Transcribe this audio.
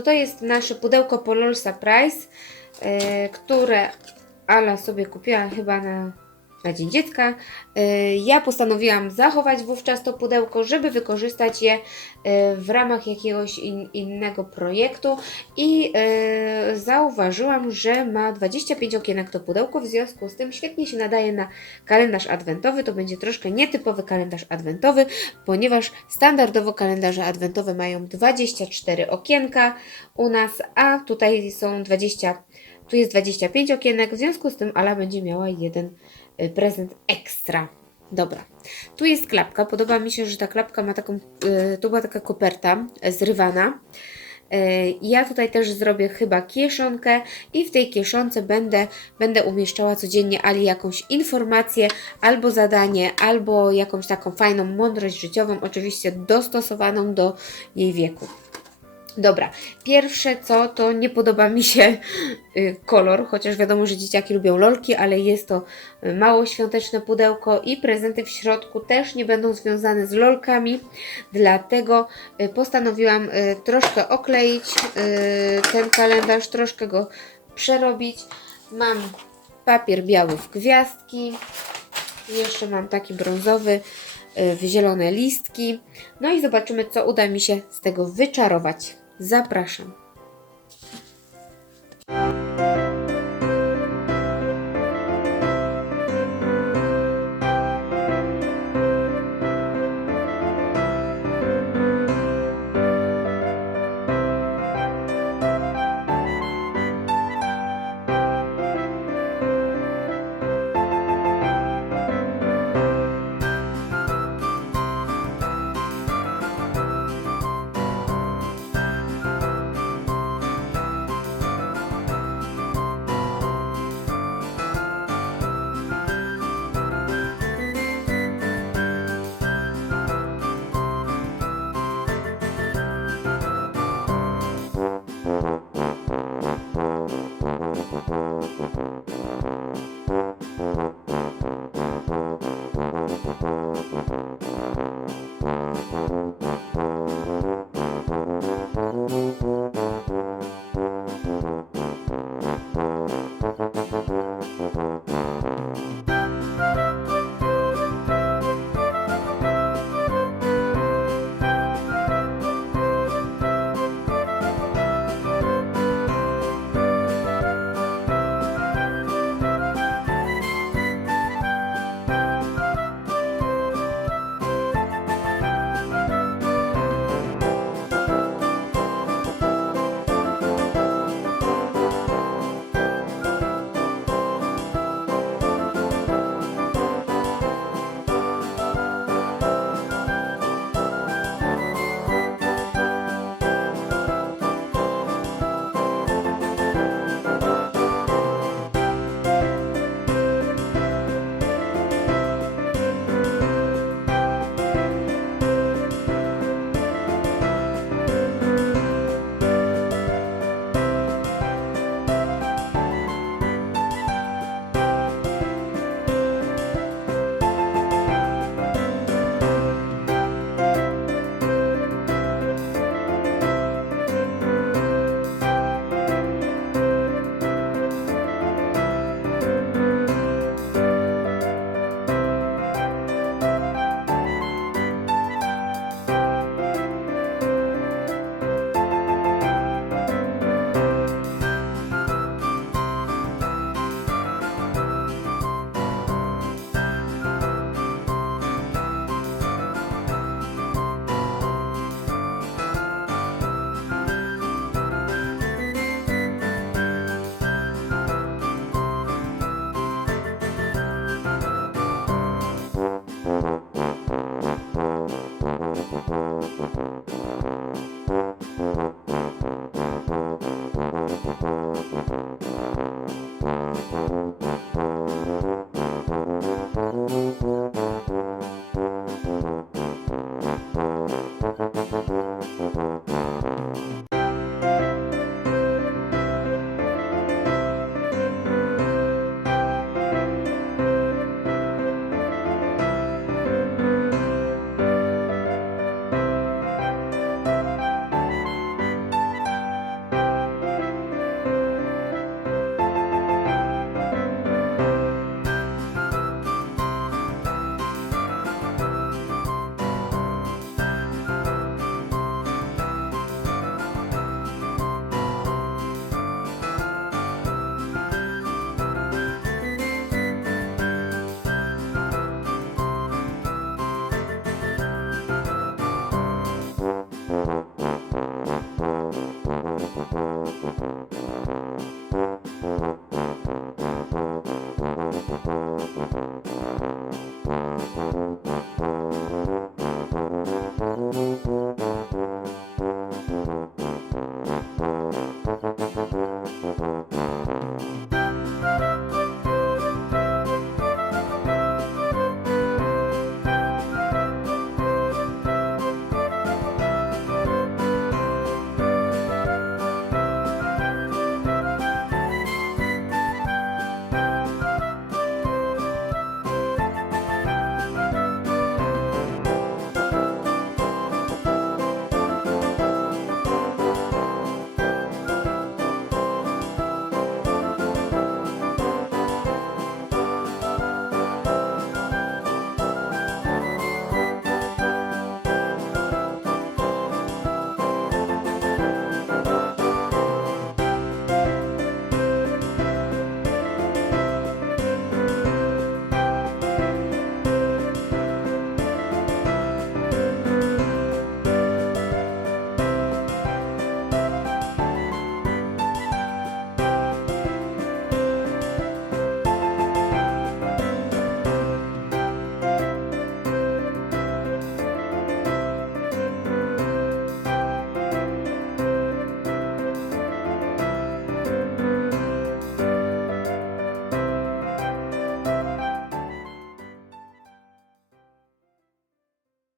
To jest nasze pudełko Polol Surprise, e, które Ala sobie kupiła chyba na, na Dzień Dziecka. E, ja postanowiłam zachować wówczas to pudełko, żeby wykorzystać je e, w ramach jakiegoś in, innego projektu i e, zauważyłam, że ma 25 okienek to pudełko, w związku z tym świetnie się nadaje na kalendarz adwentowy. To będzie troszkę nietypowy kalendarz adwentowy, ponieważ standardowo kalendarze adwentowe mają 24 okienka u nas, a tutaj są 20, tu jest 25 okienek, w związku z tym Ala będzie miała jeden y, prezent ekstra. Dobra, tu jest klapka. Podoba mi się, że ta klapka ma taką, y, to była taka koperta y, zrywana. Y, Ja tutaj też zrobię chyba kieszonkę i w tej kieszonce będę, będę umieszczała codziennie Ali jakąś informację, albo zadanie, albo jakąś taką fajną mądrość życiową, oczywiście dostosowaną do jej wieku. Dobra, pierwsze co, to nie podoba mi się y, kolor, chociaż wiadomo, że dzieciaki lubią lolki, ale jest to y, mało świąteczne pudełko i prezenty w środku też nie będą związane z lolkami, dlatego y, postanowiłam troszkę okleić ten kalendarz, troszkę go przerobić. Mam papier biały w gwiazdki, jeszcze mam taki brązowy w zielone listki. No i zobaczymy, co uda mi się z tego wyczarować. Zapraszam.